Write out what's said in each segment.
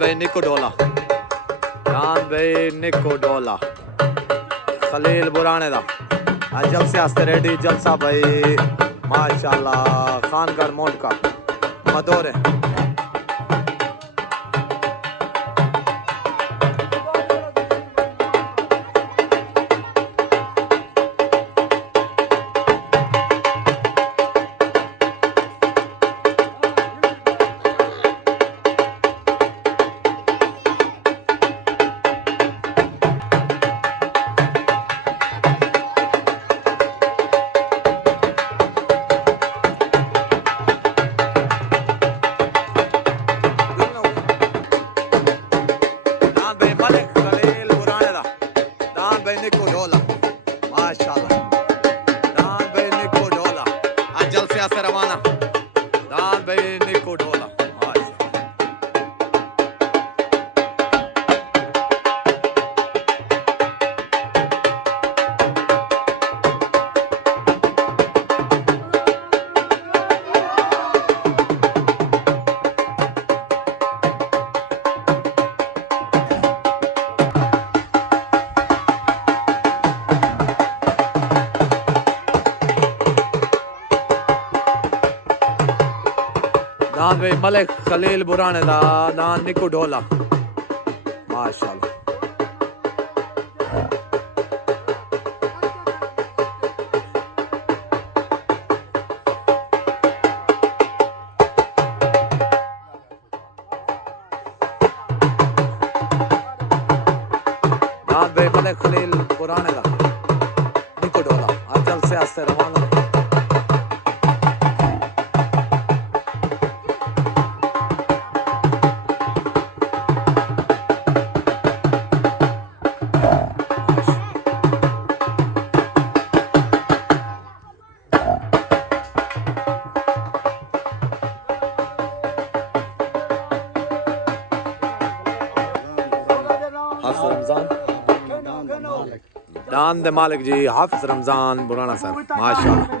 भाई निको डोला, दान भाई निको डोला, खलील बुराने दा जलसे आस्ते रेडी जलसा भाई माशाल्लाह खानगढ़ मोट का मदोरे दान भाई मलिक खलील बुराने दा दान निको ढोला माशाल्लाह दान भाई मलिक खलील बुराने दा निको ढोला अचल से आस्ते रवाना दान दे मालिक जी हाफिज रमजान बुराना सर माशाल्लाह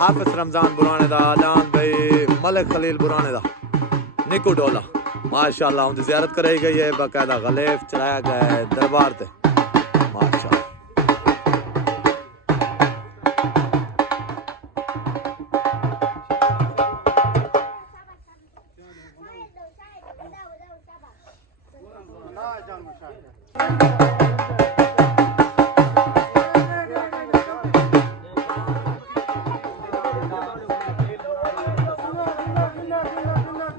हाफिज रमजान बुराने दा दान भाई मलिक खलील बुराने दा निको डोला माशाल्लाह उनकी ज़ियारत कराई गई है बाकायदा गलेफ चलाया गया है दरबार ते माशाल्लाह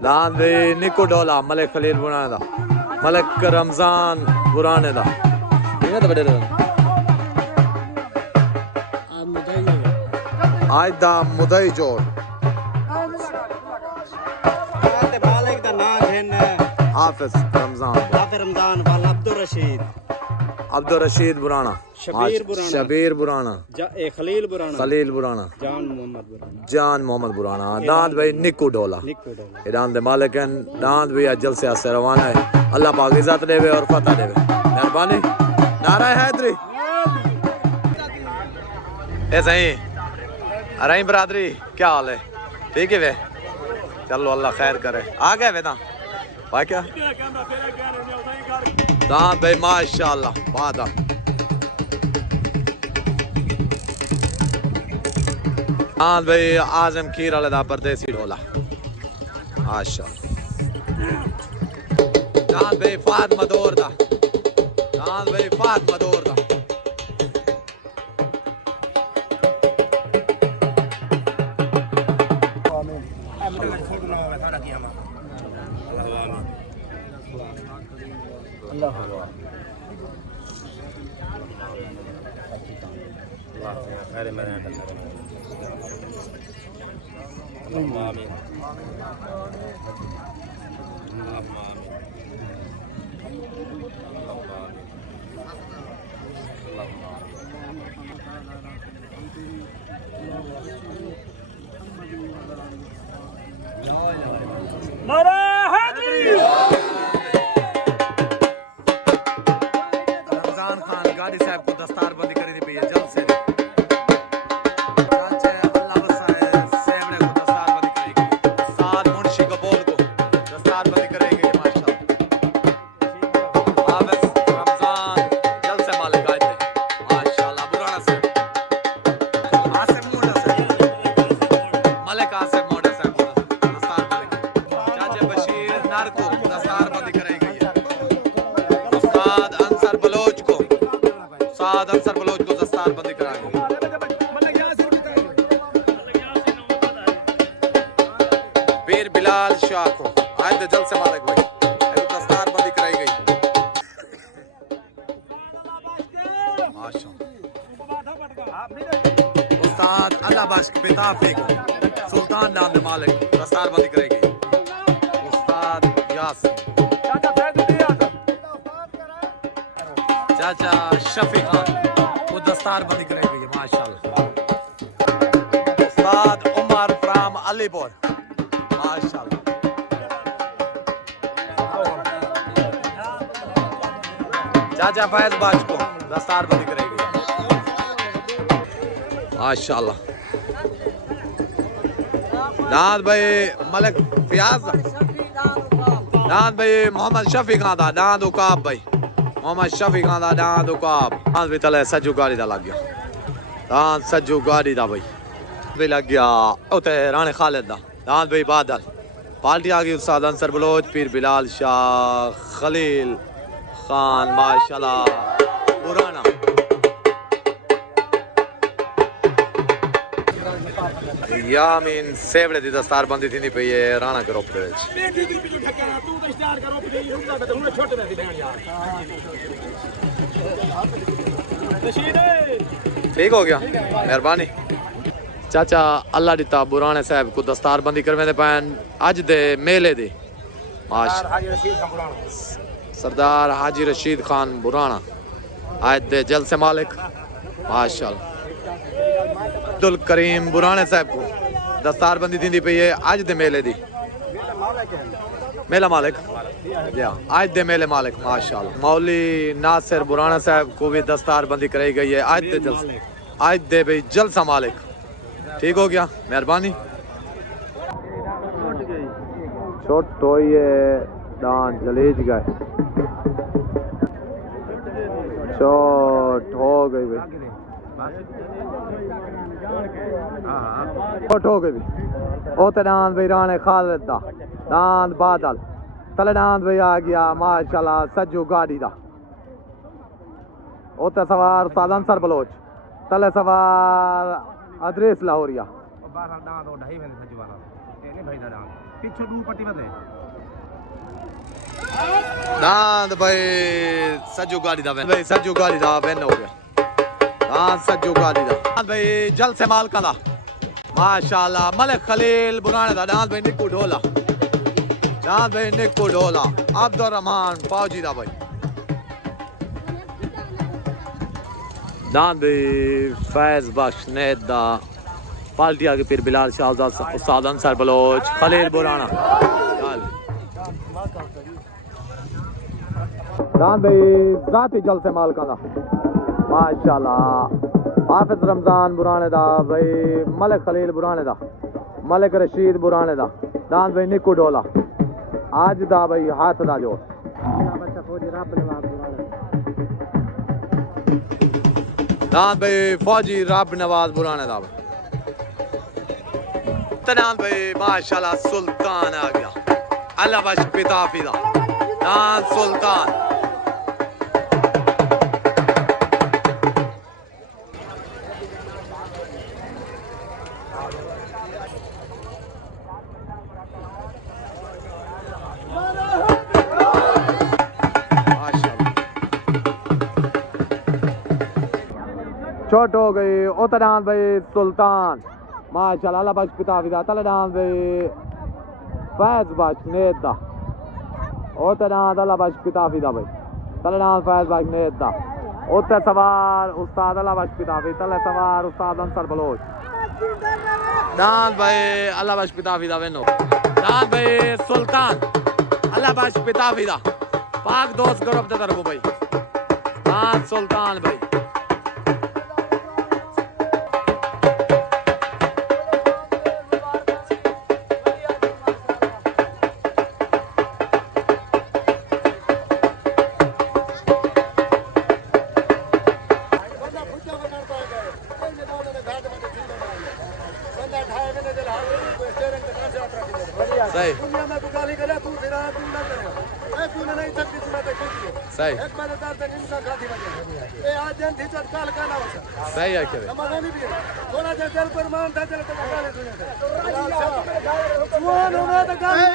दान भाई निको डोला मलिक खलील बुराने दा मलिक रमजान बुराने दा ठीक है तो बड़े आज दा मुदई जोड़ हाफिज रमजान वाला अब्दुल रशीद बुराना शबीर बुराना खलील बुराना जान मोहम्मद बुराना दांत भाई निक्कू डोला दांत दे मालिक हैं दांत भी अजल से आसे रवाना है अल्लाह पाक इज्जत देवे और फतह देवे मेहरबानी नारा हैदरी ए सही अरे बरादरी क्या हाल है ठीक है वे चलो अल्लाह खैर करे आ गए वे वाह क्या दांत भाई माशाल्लाह बात हाँ भाई आजम खीर वाले दा परदेसी ढोला आशा हाँ भाई फात मदोर दा हाँ भाई फात मदोर दा रमजान खान गाड़ी साहब को दस्तार बंदी करी थी भैया जल्द से अंसर बलोच को दस्तार बंदी कराएंगे पीर बिलाल शाह को आए थे जल्द से मालिक भाई दस्तार बंदी कराई गई उस्ताद अल्लाह बख्श पिताफे को सुल्तान नाम मालिक दस्तार बंदी कराई गई उस्ताद यास चाचा शफी खान वो दस्तार बंदी कराई गई है माशाल्लाह उस्ताद उमर फ्राम अलीपुर माशाल्लाह चाचा फैज बाज को दस्तार बंदी कराई गई माशाल्लाह दाद भाई मलिक फियाज दाद भाई मोहम्मद शफी खान दा दाद उकाब भाई मोहम्मद शफी खान दा दाद उकाब दाद भी तले सज्जू गाड़ी दा लग गया दाद सज्जू गाड़ी दा भाई भी लग गया उते राणे खालिद दा दाद भाई बादल पार्टी आ गई उस्ताद अंसर बलोच पीर बिलाल शाह खलील खान माशाल्लाह पुराना यामीन सेवड़े दी दस्तार बंदी थी पई है राणा ग्रुप दे विच ठीक हो गया मेहरबानी चाचा अल्लाह दिता बुराने साहब को दस्तार बंदी करवेंदे पैन अज दे मेले दी सरदार हाजी रशीद खान बुराना आज दे जल से मालिक माशाल्लाह अब्दुल करीम बुराने साहब को दस्तार बंदी थी पई है अज दे मेले दी मेला मालिक आज दे मेले मालिक माशाल्लाह मौली नासिर बुराना साहब को भी दस्तार बंदी कराई गई है आज दे भाई जलसा मालिक ठीक हो गया मेहरबानी छोट होई है दान जलेज गए छोट हो गई भाई छोट हो गई ओ ते दान भाई राणे खालिद दा दान बादल तले दान भाई आ गया माशाल्लाह सज्जू गाड़ी दा ओ ते सवार उस्ताद अंसर बलोच तले सवार अदरेस लाहौरिया दांद भाई सज्जू गाड़ी दा भाई सज्जू गाड़ी दा वेन हो गया दांद सज्जू गाड़ी दा भाई जल से माल का माशाल्लाह मलिक खलील बुराने दा दांद भाई निक्कू ढोला दांद भाई निक्कू ढोला अब्दुल रहमान फौजी दा भाई दांद फैज बख्श नेद दा पार्टी आगे पीर बिलाल शाह उस्ताद अंसर बलोच खलील बुराना दांद भाई जाती जल से माल का माशाल्लाह हाफिज रमजान बुराने दा भाई मलिक खलील बुराने दा मलिक रशीद बुराने दा दांद भाई निक्कू ढोला आज दा भाई हाथ दा जोड़ दांद भाई फौजी रब नवाज बुराने दा उतनान भाई माशाल्लाह सुल्तान आ गया अल्लाह बश पिता फिदा नान सुल्तान चोट हो गई उतनान भाई सुल्तान माशाल्लाह अल्लाह बख्श पिता फिदा तलडान भाई फैज बख्श नेदा उतनान अल्लाह बख्श पिता फिदा भाई तलडान फैज बख्श नेदा उते सवार उस्ताद अल्लाह बख्श पिता फिदा तले सवार उस्ताद अंसर बलोच दान भाई अल्लाह बख्श पिता फिदा वेनो दान भाई सुल्तान अल्लाह बख्श पिता फिदा पाक दोस्त ग्रुप दे तरफ भाई दान सुल्तान भाई सही दुनिया में गाली करे तू फिर तू ना करे ए तू नहीं सकती तू ना खुद सही एक बार दर्द निंदा खाती बजे ए आज जन थी चट काल का ना हो सही है के हमारा नहीं भी थोड़ा सा दिल पर मान था चल तो गाली सुने थे सुन होगा तो गाली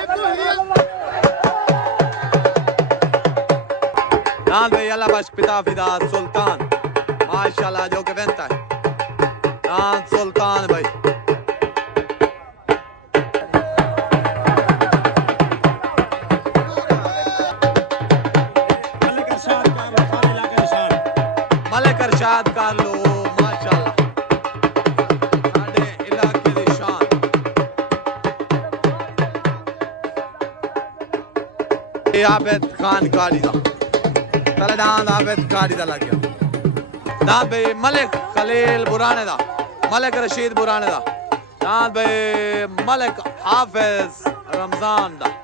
दान भाई अल्लाह बख्श पिता फिदा सुल्तान माशाल्लाह जो के बनता है दान सुल्तान भाई शाद कर लो माशाल्लाह साडे इलाके दी शान ये आबिद खान गाड़ी दा तलडान आबिद गाड़ी दा लग गया दाद भाई मलिक खलील बुराने दा मलिक रशीद बुराने दा दाद भाई मलिक हाफिज रमजान दा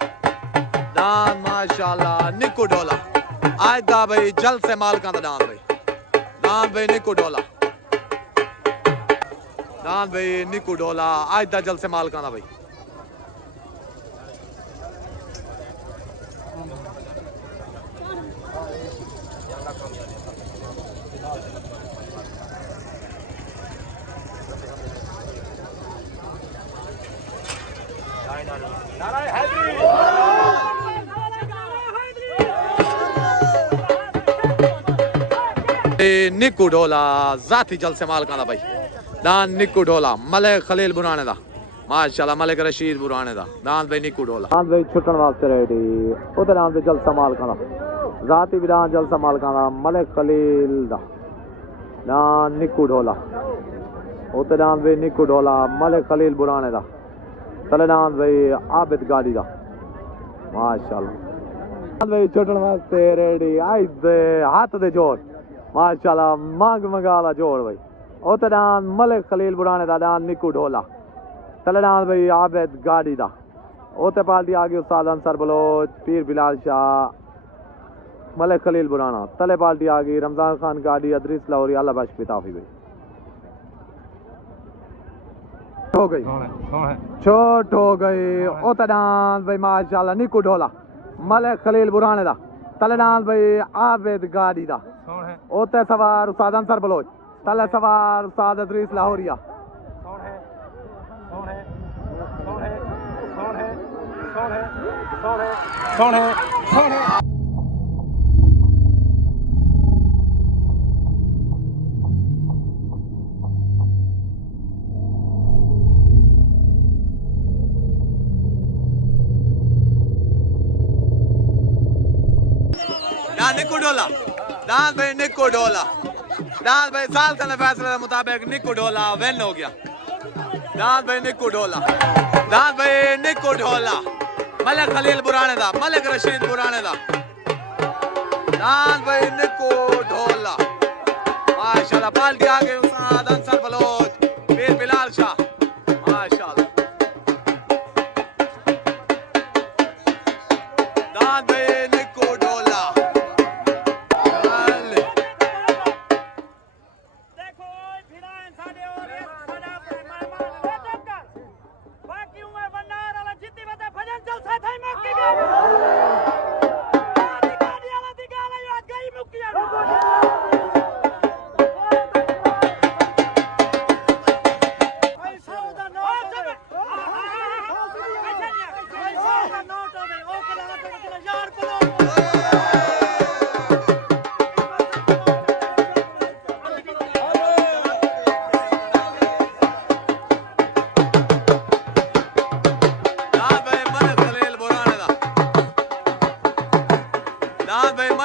दान माशाल्लाह निकू डोला आज दा भाई जल से मालका दा दान भाई दान भाई निकू डोला दान भाई निकू डोला आज दा जल से मालका दा भाई निकू ढोला जाती जल से मालका दा भाई दान निकू ढोला मलिक खलील बुराने दा माशाल्लाह मलिक रशीद बुराने दा दान भाई निकू ढोला दान भाई छुटन वास्ते रेडी उधर दान भाई जल से मालका दा जाती विधान जल से मालका दा मलिक खलील दा दान निकू ढोला उधर दान भाई निकू ढोला मलिक खलील बुराने दा तले दान भाई आबिद गाड़ी दा माशाल्लाह दान भाई छुटन वास्ते रेडी आई दे हाथ दे जोड़ माशाल्लाह मांग मंगाला जोड़ भाई उते दान मलिक खलील बुराने दा दान निकू ढोला तले दान भाई आबिद गाड़ी दा उते पार्टी आ गई उस्ताद अंसर बलोच पीर बिलाल शाह मलिक खलील बुराना तले पार्टी आ गई रमजान खान गाड़ी अदरीस लाहौरी अल्लाह बख्श पिताफी भाई हो गई छोट हो गई उते दान भाई माशाल्लाह निकू ढोला मलिक खलील बुराने दा तले दान भाई आबिद गाड़ी दा ओते सवार उस्ताद अंसर बलोच तले सवार उस्ताद अदरीस लाहौरिया निकू डोला दान भाई निकू डोला दान भाई साल के फैसले के मुताबिक निकू डोला विन हो गया दान भाई निकू डोला दान भाई निकू डोला मलिक खलील बुराने दा मलिक रशीद बुराने दा दान भाई निकू ढोला माशाल्लाह पार्टी आ गई उस्ताद अंसर बलोच पीर बिलाल शाह माशाल्लाह दान भाई निकू ढोला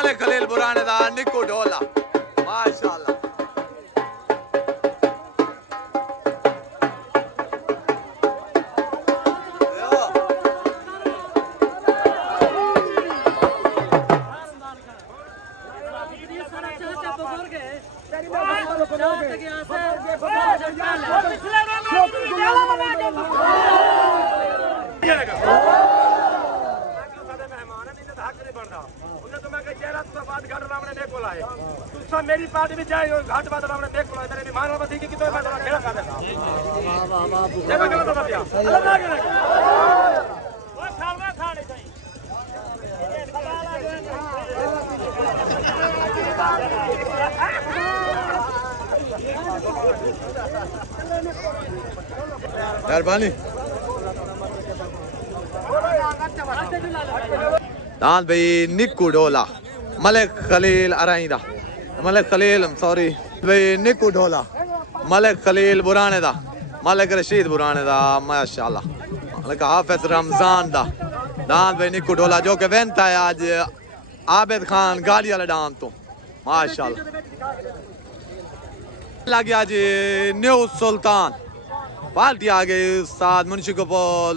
मलिक खलील बुराने दा निक्कू ढोला माशाल्लाह। मेरी पार्टी में जाए घाट बात हमने देख लो मेरे मान बस की तो मैं थोड़ा खेला कर देता देखो गलत बता दिया अल्लाह ना करे वो खालवा खाने चाहिए मेहरबानी। दान भाई निक्कू ढोला मलिक खलील अराइंदा मलिक खलील सॉरी भाई निक्कू ढोला मलिक खलील बुराने दा मलिक रशीद बुराने दा माशाल्लाह मलिक हाफिज रमजान दा दान भाई निक्कू ढोला जो के वेंता है आज आबिद खान गाड़ी वाले डांस तो माशाल्लाह लगे आज न्यू सुल्तान पार्टी आ गई उस्ताद मुंशी कपोल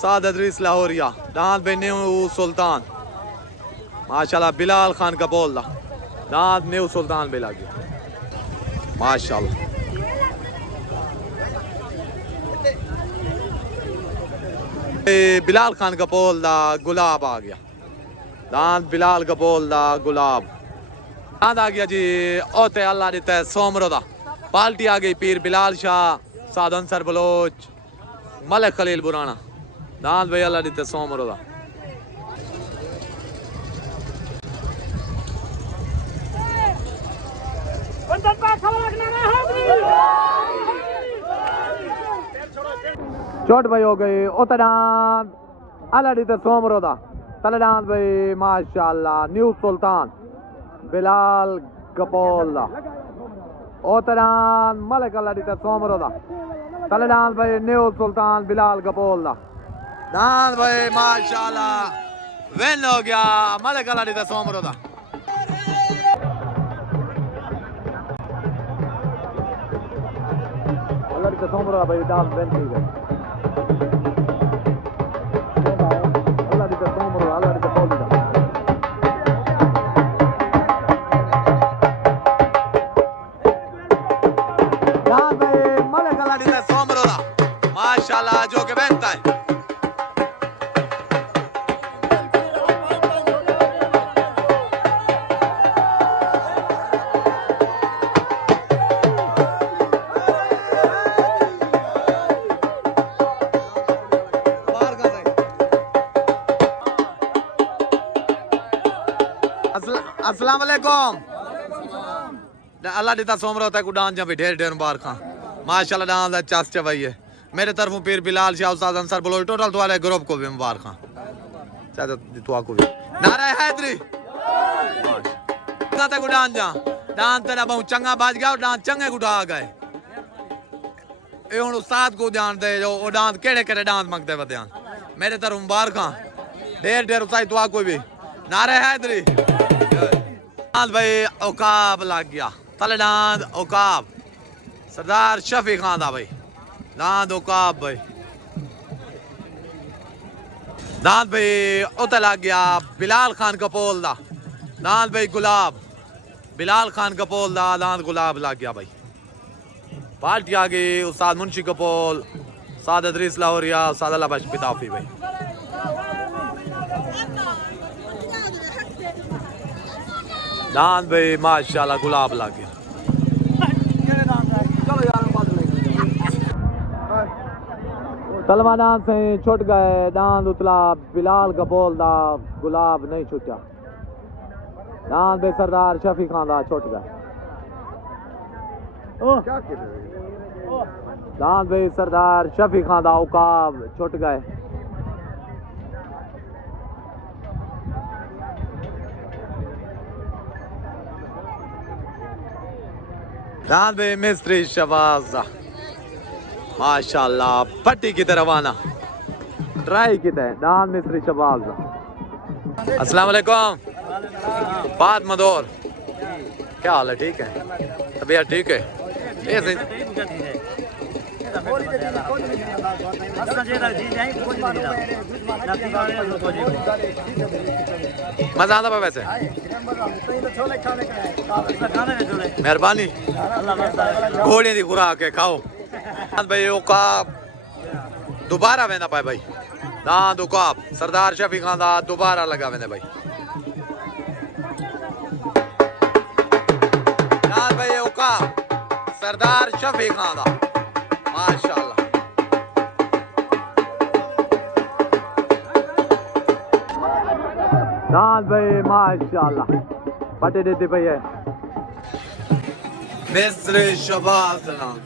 साद अदरीस लाहौरिया दान भाई न्यू सुल्तान माशाल्लाह बिलाल खान कपोल दा दांत न्यू सुल्तान भी लगे माशाल्लाह। बिलाल खान कपोल दा गुलाब आ गया दांत बिलाल कपोल दा गुलाब दांत आ गया जी ओते अल्लाह देता है सोमरो दा पार्टी आ गई पीर बिलाल शाह साद अंसर बलोच मलिक खलील बुराना दांत भाई अल्लाह देता है सोमरो दा चोट भाई हो गई उतरान अलाडी ते सोमरोदा तलडान भाई माशाल्लाह न्यू सुल्तान बिलाल कपोल दा उतरान मलिक अलाडी ते सोमरोदा तलडान भाई न्यू सुल्तान बिलाल कपोल दा दान भाई माशाल्लाह विन हो गया मलिक अलाडी ते सोमरोदा अलाडी ते सोमरोदा भाई डांस विन थी गई माशाल्लाह जो के बनता है अस्सलाम वालेकुम अल्लाह दिता सोमरो तक डांस जा भी ढेर ढेर बार खां माशाल्लाह डांस दा चास चवाई है मेरे तरफों पीर बिलाल शाह उस्ताद अंसर बलोच टोटल तुम्हारे ग्रुप को भी मुबारक खां चाचा तो आपको भी नारा हैदरी ना तक डांस जा डांस तेरा बहुत चंगा बाज गया और डांस चंगे उठा गए ए हुन उस्ताद को जान दे जो ओ डांस केड़े केड़े डांस मंगते व ध्यान मेरे तरफ मुबारक खां ढेर ढेर उस्ताद तो आपको भी नारा हैदरी भाई औकाब लग गया तले डांद औकाब सरदार शफी खान दा भाई दांत औकाब भाई दांत भाई उते लग गया बिलाल खान कपोल दा दांत भाई गुलाब बिलाल खान कपोल दा दांत गुलाब लग गया भाई पार्टी आ गई उस्ताद मुंशी कपोल साद अदरीस लाहौरिया साद अल्लाह बख्श पिताफी भाई दांत भाई माशाल्लाह गुलाब लग गया तलवा दांत से छुट गए दांत उतला बिलाल कपोल दा गुलाब नहीं छुटा दांत भाई सरदार शफी खान दा छुट गए दांत भाई सरदार शफी खान दा औकाब छुट गए दांत भाई मिस्त्री शबाज माशाल्लाह पट्टी की तरह रवाना ट्राई की तरह दांत मिस्त्री शबाज अस्सलाम वालेकुम फात मदौर, क्या हाल है? ठीक है, तबीयत ठीक है? ऐसे मजा आता वैसे? मेहरबानी, घोड़े की खुराक है, खाओ भाई। उकाब दोबारा वेंदा पाए भाई, दांद उकाब सरदार शफी खान दा दोबारा लगा वेंदे भाई। दांद भाई उकाब सरदार शफी खान दा, माशाल्लाह। दांद भाई माशाल्लाह पटे देती भाई है। मिस्र शबाज नाम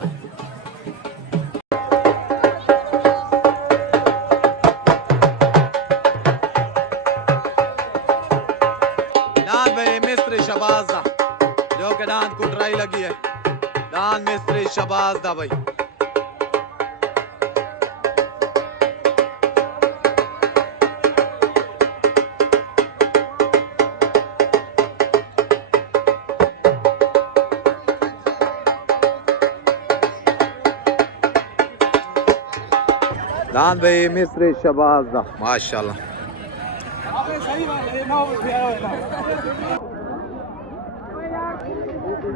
शबाज दा जो के दांत कुटराई लगी है, दांत मिस्त्री शबाज दा भाई। दांत भाई मिस्त्री शबाज दा माशाल्लाह।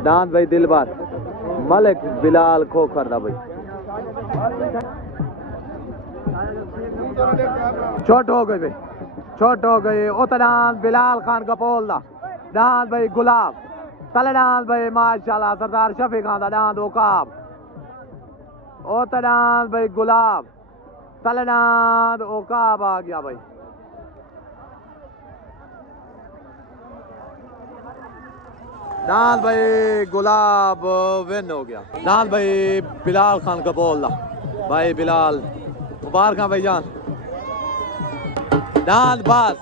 दांत भाई दिलबार मलिक बिलाल खोखर दा भाई। छोट हो गई भाई, छोट हो गई। उत दांत बिलाल खान कपोल दा, दांत भाई गुलाब तले, दांत भाई माशाल्लाह सरदार शफी खान दा, दांत उकाब। उत दांत भाई गुलाब तले, दांत उकाब आ गया भाई। दांत भाई गुलाब विन हो गया। दांत भाई बिलाल खान का बोल भाई, बिलाल मुबारक भाई जान। दांत बाज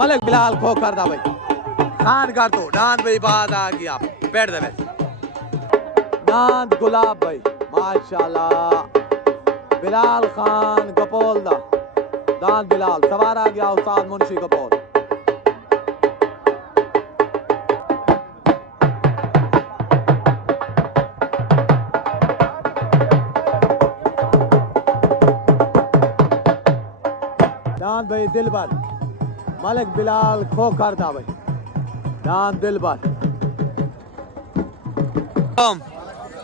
मलिक बिलाल खोखर दा भाई, खान कर दो। दांत भाई बाज आ गया, बैठ दे। दांत गुलाब भाई माशाल्लाह, बिलाल खान कपोल दा, दांत बिलाल सवार आ गया उस्ताद मुंशी कपोल। दांत भाई दिलबर मलिक बिलाल खोखर दा भाई, दांत दिलबर।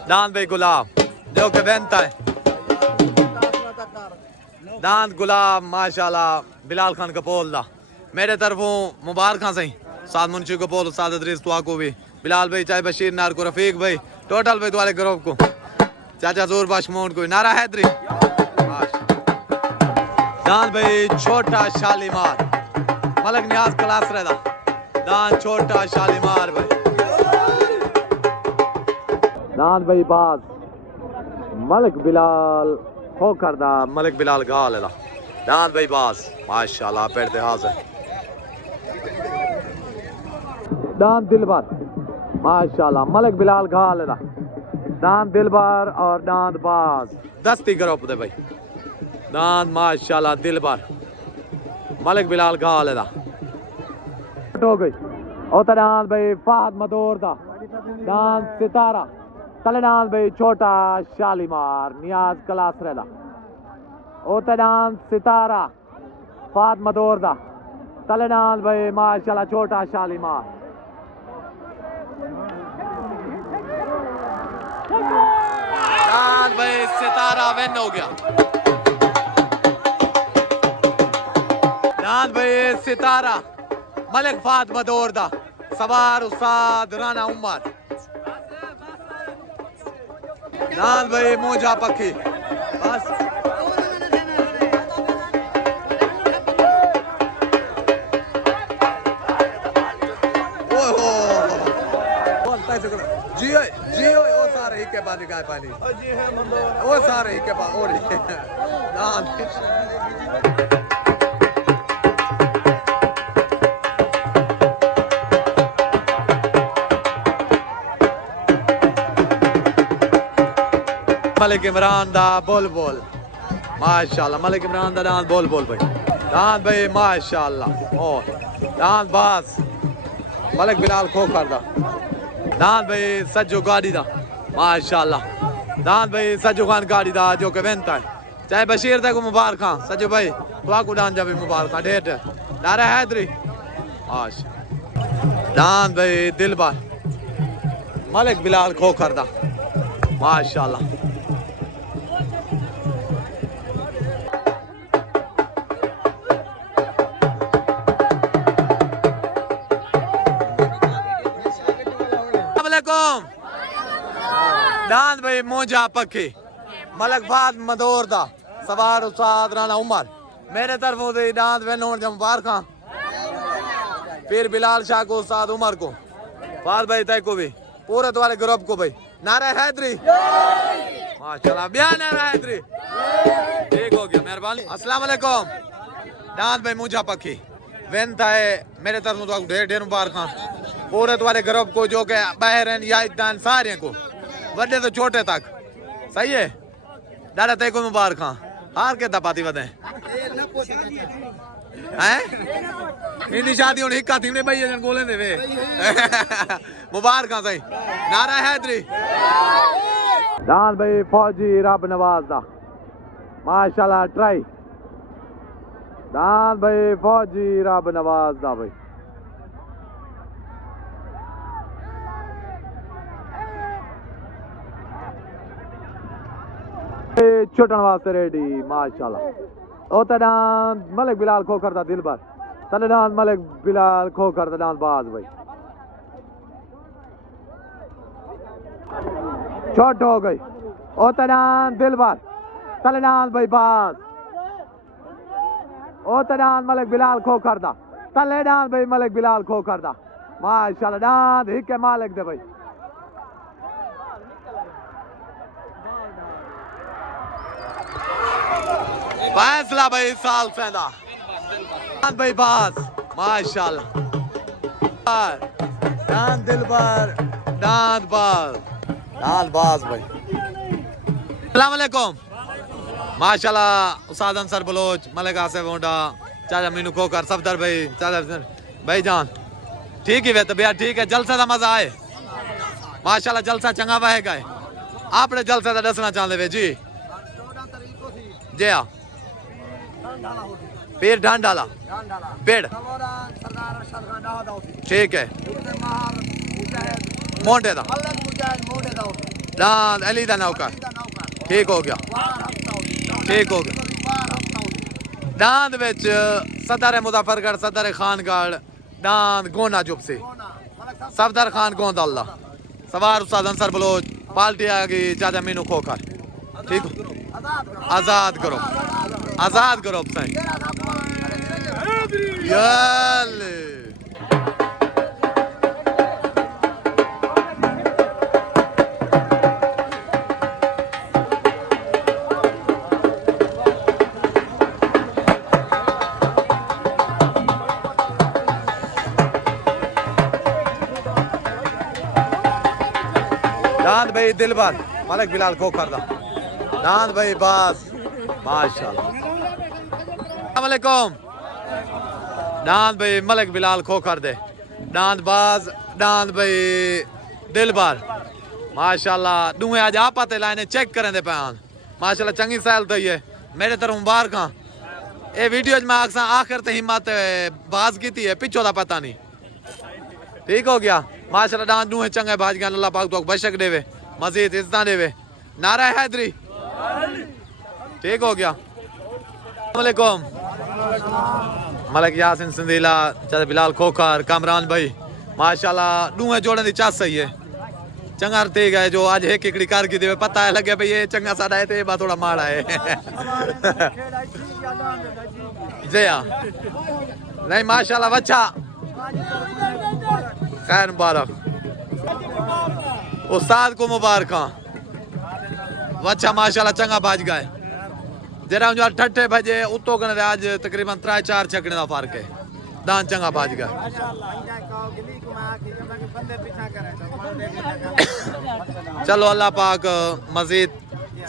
दांत भाई गुलाब जो के बनता है, दांत गुलाब माशाल्लाह बिलाल खान कपोल दा। मेरे तरफों मुबारक सही साद मुंशी कपोल, साद अदरीस तुआ को भी, बिलाल भाई चाहे बशीर नार को, रफीक भाई, टोटल भाई तुम्हारे ग्रुप को, चाचा जोर बाशमोन को, नारा हैदरी। दांत भाई छोटा शालीमार मलिक नियाज क्लास रहता, दांत छोटा शालीमार भाई। दांत भाई बाज मलिक बिलाल खोखर दा, मलिक बिलाल गाल है। दांत भाई बाज माशाल्लाह पैरते हाजिर। दांत दिलबर माशाल्लाह मलिक बिलाल गाल है। दांत दिलबर और दांत बाज दस्ती ग्रुप दे भाई, दांत माशाल्लाह दिलबर मलिक बिलाल गाल है। हो गई और दांत भाई फाद मदौर दा, दांत सितारा तले, दांत भाई छोटा शालीमार नियाज क्लास रहता। ओते दांत सितारा फाद मदौर दा, तले दांत भाई माशाल्लाह छोटा शालीमार। दांत भाई सितारा विन हो गया। दांत भाई सितारा मलिक फाद मदौर दा, सवार उस्ताद राना उमर। दांत भाई मोजा पखी बस। जी जी ओ सारे ही के बाद गाय पानी ओ सारे ही के बाद और मलिक इमरान दा बोल बोल माशाल्लाह, मलिक इमरान दा दांत बोल बोल भाई। दांत भाई माशाल्लाह और दांत बास मलिक बिलाल खोखर दा दान भाई सज्जो गाड़ी दा माशाल्लाह दान भाई सज्जो खान गाड़ी दा जो के वेंता है चाहे बशीर तक मुबारक खां सज्जो भाई वाकू दान जा भी मुबारक खां डेट नारा हैदरी माश दान भाई दिलबर मलिक बिलाल खोखर दा माशाल्लाह दान भाई मोजा पक्की मलक फाद मदोर दा सवार उस्ताद राना उमर मेरे तरफों से दान वेनों जम मुबारक फिर बिलाल शाह को उस्ताद उमर को फाद भाई तय को भी पूरे तुम्हारे ग्रुप को भाई नारा हैदरी माशाल्लाह बयान नारा हैदरी ठीक हो गया मेहरबानी अस्सलाम वालेकुम दान भाई मोजा पक्की वेनता है मेरे तरफों से ढेर ढेर मुबारक पूरे तुम्हारे ग्रुप को जो के बहरन या दान सारे को बड़े तो छोटे तक सही है दादा ते को मुबारक हार के दपाती वदे हैं इनकी शादी हुन हिक्का थी ने भाई जन गोले दे वे मुबारक सही नारा हैदरी दान भाई फौजी रब नवाज दा माशाल्लाह ट्राई दान भाई फौजी रब नवाज दा भाई छुटन वास्ते रेडी माशाल्लाह ओ तडान मलिक बिलाल खोखर दा दिलबर तडान मलिक बिलाल खोखर तडान बाज भाई छोट हो गई ओ तडान दिलबर तडान भाई बाज ओ तडान मलिक बिलाल खोखर दा तडान भाई मलिक बिलाल खोखर दा माशाल्लाह डान हिके मालिक दे भाई फैसला भाई साल फैदा भाई बास माशाल्लाह दान दिलबर दान बास भाई अस्सलाम वालेकुम माशाल्लाह उस्ताद अंसर बलोच मलिक आसिफ होंडा चाचा मीनू खोकर सफदर भाई चाचा भाई जान ठीक ही वे तबियत ठीक है जलसे का मजा आए माशाल्लाह जलसा चंगा वहेगा आपने जलसे का दसना चाहते वे जी जी हाँ पेड़ ढान डाला पेड़ ठीक है मोटे दा दान अली दा नौकर ठीक हो गया ठीक हो गया दान विच सदर मुजफ्फरगढ़ सदर खानगढ़ दान गोना जुबसी सफदर खान गोंद अल्लाह सवार उस्ताद अंसर बलोच पार्टी आ गई चाचा मीनू खोकर ठीक आजाद करो सही याले दान भाई दिलबर मलिक बिलाल खोखर दा दान भाई बास माशाल्लाह अस्सलाम वालेकुम दान भाई मलिक बिलाल खोखर दे दान बाज दान भाई दिलबर माशाल्लाह दुए आज आपते लाइने चेक करें दे पान माशाल्लाह चंगी सैल तो ये मेरे तरफ मुबारक ए वीडियो में आखसा आखिर ते हिम्मत बाज की है पिछो दा पता नहीं ठीक हो गया माशाल्लाह दान दुए चंगे भाज गया अल्लाह पाक तो बशक देवे मजीद इज्जत देवे नारा हैदरी ठीक हो गया अस्सलाम मलिक यासिन सिंधीला चाचा बिलाल खोखर कामरान भाई माशाल्लाह दुए जोड़न दी चास सही है चंगा ते गए जो आज एक एकड़ी कार की देवे पता है लगे भाई ये चंगा साडा है ते बा थोड़ा माड़ा है जया नहीं माशाल्लाह बच्चा खैर मुबारक उस्ताद को मुबारक अच्छा माशाल्लाह चंगा बाज गए जरा जो ठट्ठे बजे उतो कने आज तकरीबन 3-4 छकने का फर्क है दान चंगा बाज गए चलो अल्लाह पाक मजीद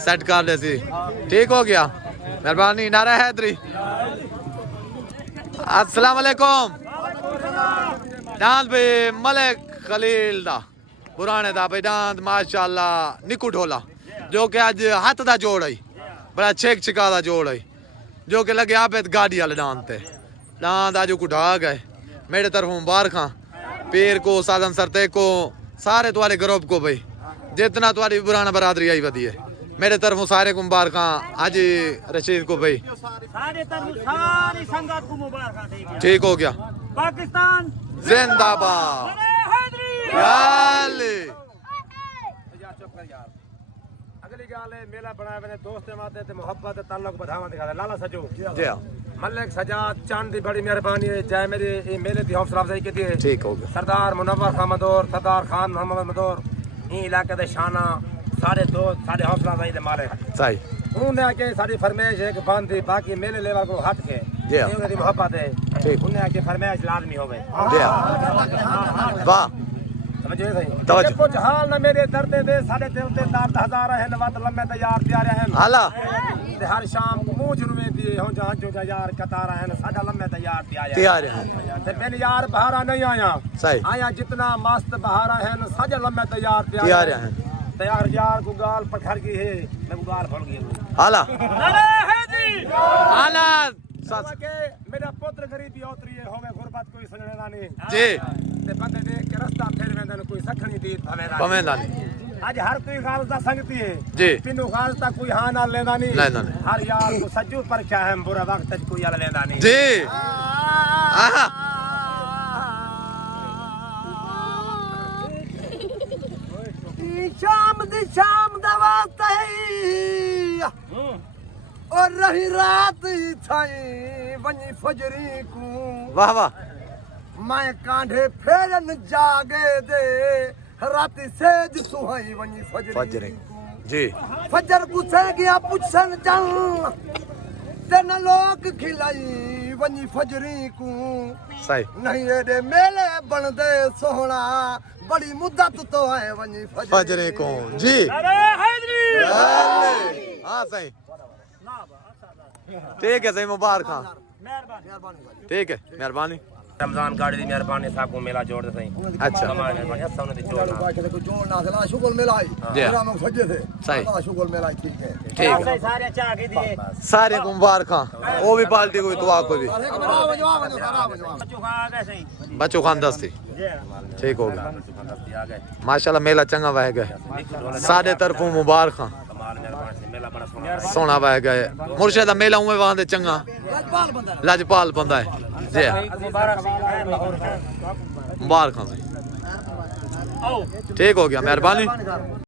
सेट कर दे सी ठीक हो गया मेहरबानी नारा हैदरी अस्सलाम वालेकुम डांद पे मलिक खलील दा पुराने दा पे डांद माशाल्लाह निकू ढोला जो कि आज हाथ दा जोड़ है बड़ा छेक छिका दा जोड़ है जो कि लगे आप गाड़ी वाले डांद ते डांद आज को ढाग है मेरे तरफ मुबारक पीर को साधन सरते को सारे तुम्हारे ग्रुप को भाई जितना तुम्हारी पुराना बरादरी आई वधी है मेरे तरफ सारे को मुबारक आज रशीद को भाई सारे तरफ सारी संगत को मुबारक। ठीक हो गया पाकिस्तान जिंदाबाद अरे हैदरी अगली गाल है मेला बनाए बने दोस्त माते ते मोहब्बत ताल्लुक बढ़ावा दिखा लाला सजो जी हाँ मलिक सजाद चांद दी बड़ी मेहरबानी है चाहे मेरी मेले दी हौसला अफजाई की है। ठीक हो गया सरदार मुनव्वर खान मदौर सरदार खान मोहम्मद मदौर ई इलाके दे शाना सारे दोस्त सारे हौसला अफजाई दे मालिक सही उन्हें आके सारी फरमाइश है कि बंद थी बाकी मेले लेवल को हट के जी हाँ। उनकी मोहब्बत है ठीक। उन्हें आके फरमाइश लाजमी हो गए जी हाँ। वाह समझे सही तवज्जो। कुछ हाल ना मेरे दर्द दे सारे दिल ते दर्द हजार हैं वत लम्बे तैयार प्यारे हैं हाला ते हर शाम को मुंह जुर्मे दिए हो जहां जो यार कतार हैं साडा लम्बे तैयार तैयार है ते मेरे यार बहारा नहीं आया सही आया जितना मस्त बहारा हैं साडा लम्बे तैयार तैयार है तैयार यार को गाल पखड़ गई है मैं को गाल भूल गई हाला अरे हैदरी हाला के मेरा पुत्र गरीबी उतरी है होवे गुरबत कोई सजणा नहीं जी ते बंदे देख के रास्ता फेर वेंदन कोई सखणी दी भवें लानी आज हर कोई गाल दा संगती है जी तीनों गाल ता कोई हां ना लेंदा नहीं लेंदा नहीं। हर यार को सज्जू पर क्या है बुरा वक्त कोई आला लेंदा नहीं जी आहा शाम दा वास्ते और रही रात थाई वनी फजरी को वाह वाह मैं कांढे फेरन जागे दे राती सेज सुहाई वनी फजरे फजरी जी फजर गुस्से गया पुछन जाऊं ते न लोग खिलाई वनी फजरी को सही नहीं एडे मेले बन दे सोहना बड़ी मुद्दत तो है वनी फजरे को जी अरे हैदरी हाँ सही ठीक है सही मुबारक हाँ मेहरबानी ठीक है मेहरबानी रमजान गाड़ी दी मेहरबानी साहब को मेला जोड़ दे सही अच्छा कमाल मेहरबानी सब ने जोड़ना को जोड़ना था शुक्र मिलाई जी हाँ। हम सजे थे सही। शुक्र मिलाई ठीक है ठीक है सारे चाह के दिए सारे को मुबारक हाँ वो भी पार्टी को दुआ को भी चुका गए सही बच्चों खान दस्ती ठीक हो गया माशाल्लाह मेला चंगा बह गया सारे तरफों मुबारक हाँ कमाल मेहरबानी से मेला बड़ा सोना सोना बह गए मुर्शिदा मेला उमे वहां दे चंगा लाजपाल बंदा है जी हाँ। मुबारक मुबारक हाँ ठीक हो गया मेहरबानी